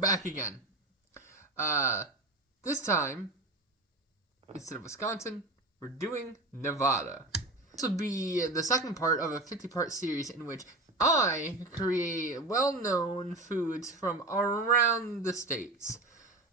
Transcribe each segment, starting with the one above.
back again. This time, instead of Wisconsin, we're doing Nevada. This will be the second part of a 50-part series in which I create well-known foods from around the states.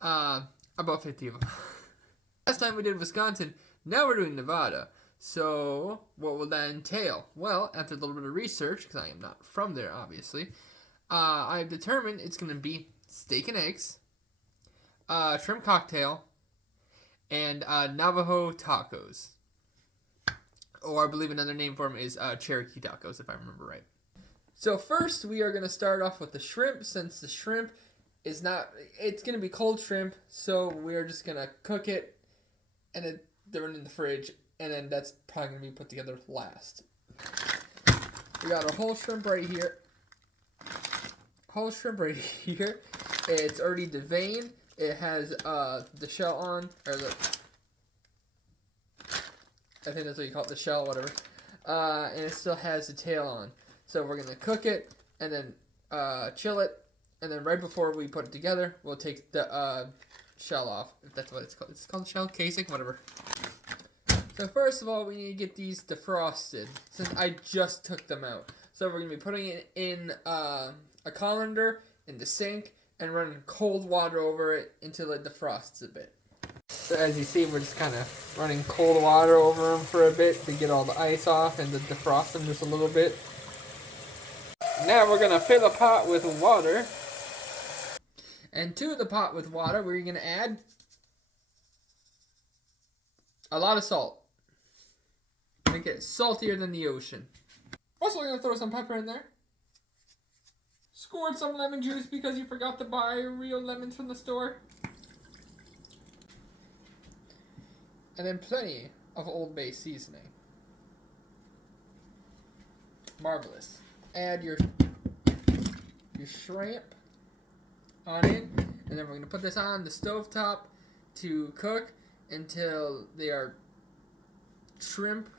About 50 of them. Last time we did Wisconsin, now we're doing Nevada. So, what will that entail? Well, after a little bit of research, because I am not from there, obviously, I've determined it's going to be steak and eggs, shrimp cocktail, and Navajo tacos. Or I believe another name for them is Cherokee tacos, if I remember right. So first, we are going to start off with the shrimp, since the shrimp is not, it's going to be cold shrimp, so we're just going to cook it, and then throw it in the fridge, and then that's probably going to be put together last. We got a whole shrimp right here. Whole shrimp right here. It's already deveined. It has the shell on, or the, I think that's what you call it, the shell, whatever. And it still has the tail on. So we're going to cook it, and then chill it, and then right before we put it together, we'll take the shell off, if that's what it's called. It's called shell casing, whatever. So first of all, we need to get these defrosted, since I just took them out. So we're going to be putting it in a colander in the sink and running cold water over it until it defrosts a bit. So as you see, we're just kind of running cold water over them for a bit to get all the ice off and to defrost them just a little bit. Now we're going to fill a pot with water. And to the pot with water, we're going to add a lot of salt. Make it saltier than the ocean. Also, we're going to throw some pepper in there. Squirt some lemon juice because you forgot to buy real lemons from the store. And then plenty of Old Bay seasoning. Marvelous. Add your shrimp on it. And then we're going to put this on the stovetop to cook until they are shrimp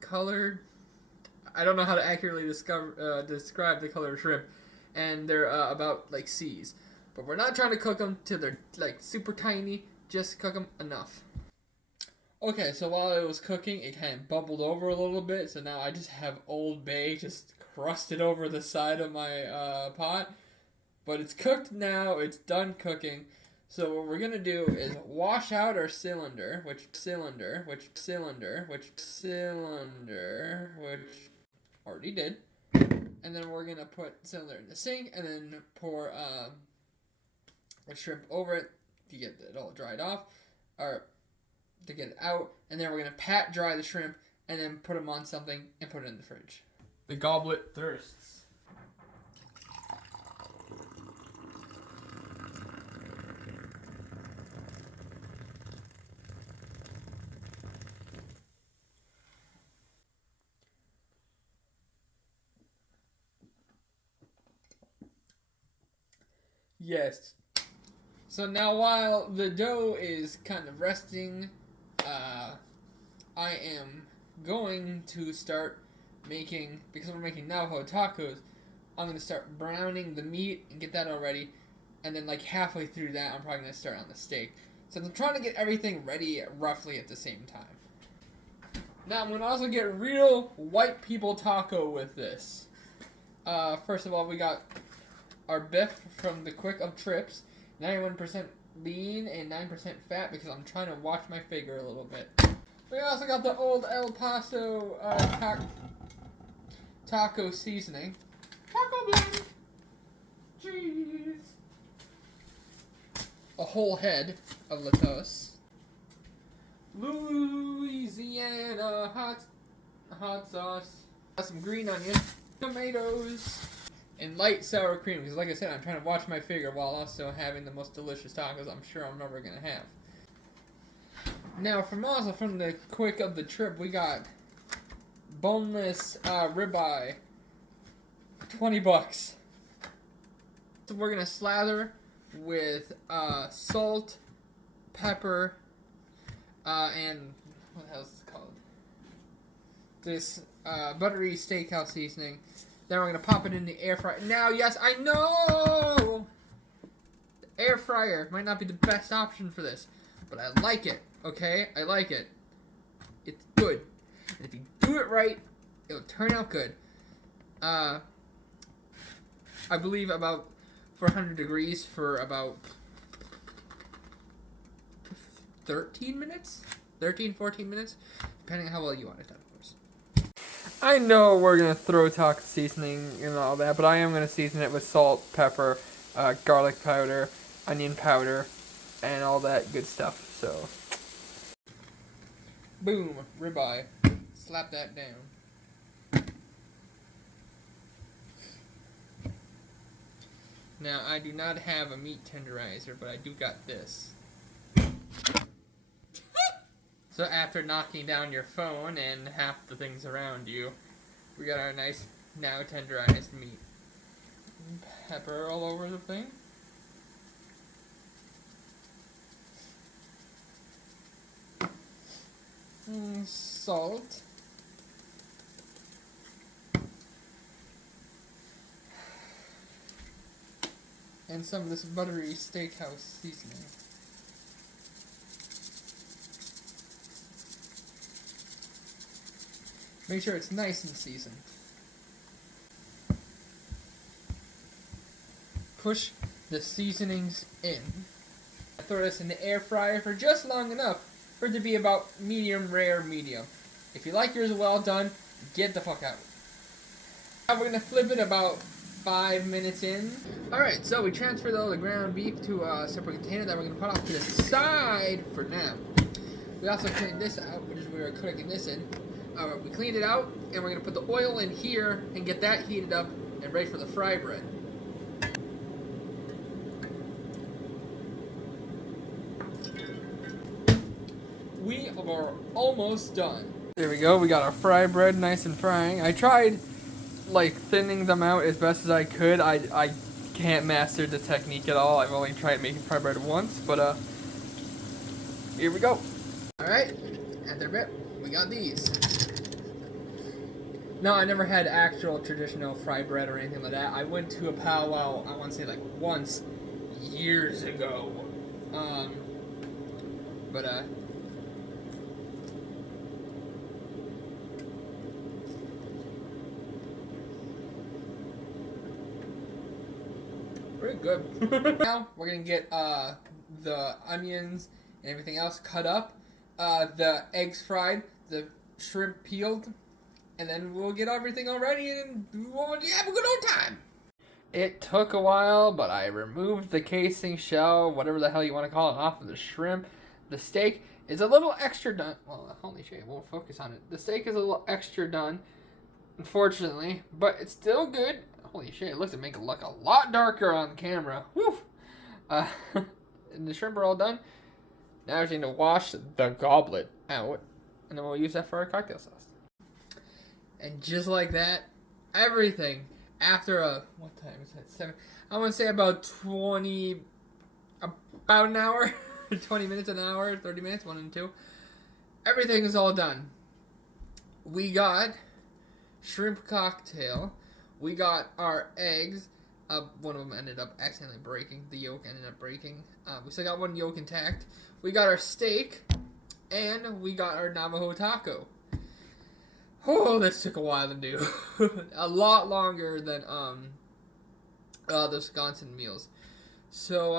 colored. I don't know how to accurately describe the color of shrimp. And they're about like C's. But we're not trying to cook them till they're like super tiny. Just cook them enough. Okay, so while it was cooking, it kind of bubbled over a little bit. So now I just have Old Bay just crusted over the side of my pot. But it's cooked now. It's done cooking. So what we're going to do is wash out our cylinder, which already did. And then we're going to put cylinder in the sink and then pour the shrimp over it to get it all dried off, or to get it out. And then we're going to pat dry the shrimp and then put them on something and put it in the fridge. The goblet thirsts. Yes. So now while the dough is kind of resting, I am going to start making, because we're making Navajo tacos, I'm going to start browning the meat and get that all ready. And then like halfway through that, I'm probably going to start on the steak. So I'm trying to get everything ready roughly at the same time. Now I'm going to also get real white people taco with this. First of all, we got our beef from the Quick of Trips, 91% lean and 9% fat, because I'm trying to watch my figure a little bit. We also got the old El Paso taco seasoning. Taco blend. Jeez. A whole head of lettuce. Louisiana hot sauce. Got some green onion, tomatoes, and light sour cream, because like I said, I'm trying to watch my figure while also having the most delicious tacos I'm sure I'm never going to have. Now, from the Quick of the Trip, we got boneless ribeye, $20. So we're going to slather with salt, pepper, and what else is it called? This buttery steakhouse seasoning. Then we're going to pop it in the air fryer. Now, yes, I know! Air fryer might not be the best option for this, but I like it, okay? I like it. It's good. And if you do it right, it'll turn out good. I believe about 400 degrees for about 13 minutes? 14 minutes? Depending on how well you want it done, of course. I know we're going to throw taco seasoning and all that, but I am going to season it with salt, pepper, garlic powder, onion powder, and all that good stuff, so. Boom, ribeye. Slap that down. Now, I do not have a meat tenderizer, but I do got this. So after knocking down your phone and half the things around you, we got our nice, now tenderized meat. Pepper all over the thing. Salt. And some of this buttery steakhouse seasoning. Make sure it's nice and seasoned. Push the seasonings in. Throw this in the air fryer for just long enough for it to be about medium rare medium. If you like yours well done, get the fuck out. Now we're gonna flip it about 5 minutes in. Alright, so we transferred all the ground beef to a separate container that we're gonna put off to the side for now. We also cleaned this out, which is where we're cooking this in. We cleaned it out, and we're going to put the oil in here and get that heated up and ready for the fry bread. We are almost done. There we go, we got our fry bread nice and frying. I tried, like, thinning them out as best as I could. I can't master the technique at all. I've only tried making fry bread once, but, here we go. Alright, after a bit, we got these. No, I never had actual traditional fry bread or anything like that. I went to a powwow, I want to say like once, years ago. Pretty good. Now, we're gonna get, the onions and everything else cut up, the eggs fried, the shrimp peeled, and then we'll get everything all ready and we'll have a good old time. It took a while, but I removed the casing, shell, whatever the hell you want to call it, off of the shrimp. The steak is a little extra done. Well, holy shit, it won't focus on it. The steak is a little extra done, unfortunately, but it's still good. Holy shit, it looks to make it look a lot darker on camera. Woo! And the shrimp are all done. Now we're going to wash the goblet out, and then we'll use that for our cocktail sauce. And just like that, everything after what time is that? 7. I want to say about an hour, 20 minutes, an hour, 30 minutes, 1 and 2. Everything is all done. We got shrimp cocktail. We got our eggs. One of them ended up accidentally breaking. The yolk ended up breaking. We still got one yolk intact. We got our steak, and we got our Navajo taco. Oh, this took a while to do. A lot longer than the Wisconsin meals. So,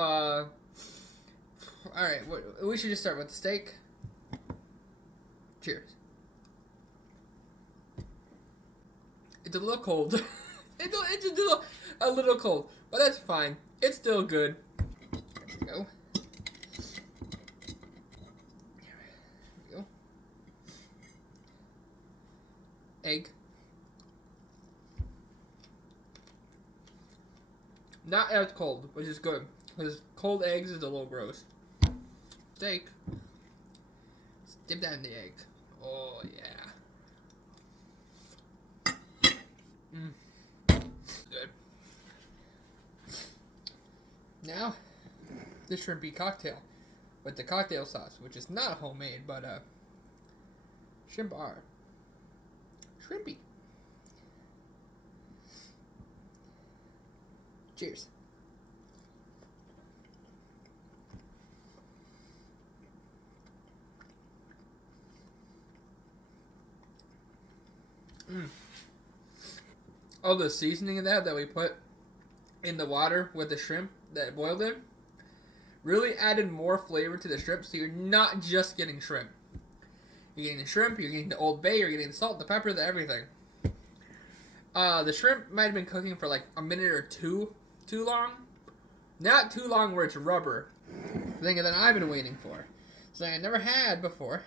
alright, we should just start with the steak. Cheers. It's a little cold. it's a little cold, but that's fine. It's still good. There we go. Egg. Not as cold, which is good. Because cold eggs is a little gross. Steak. Let's dip that in the egg. Oh, yeah. Good. Now, the shrimpy cocktail. With the cocktail sauce, which is not homemade, but, shrimp are. Shrimpy. Cheers. All the seasoning in that we put in the water with the shrimp that boiled in really added more flavor to the shrimp, so you're not just getting shrimp. You're getting the shrimp, you're getting the Old Bay, you're getting the salt, the pepper, the everything. The shrimp might have been cooking for like a minute or two too long. Not too long where it's rubber. The thing that I've been waiting for. Something I never had before.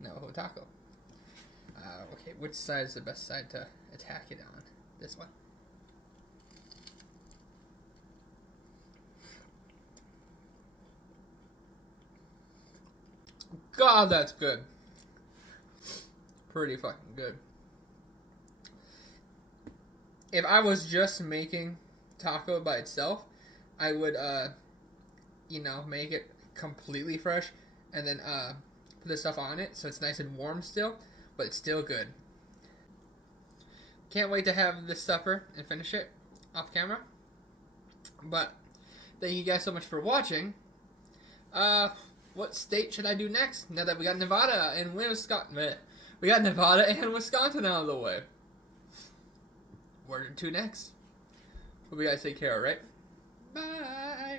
No, taco. Okay, which side is the best side to attack it on? This one. God, that's good. Pretty fucking good. If I was just making taco by itself, I would, make it completely fresh and then put the stuff on it so it's nice and warm still, but it's still good. Can't wait to have this supper and finish it off camera. But thank you guys so much for watching. What state should I do next? Now that we got Nevada and Wisconsin, we got Nevada and Wisconsin out of the way. Where to next? Hope you guys take care, alright? Bye.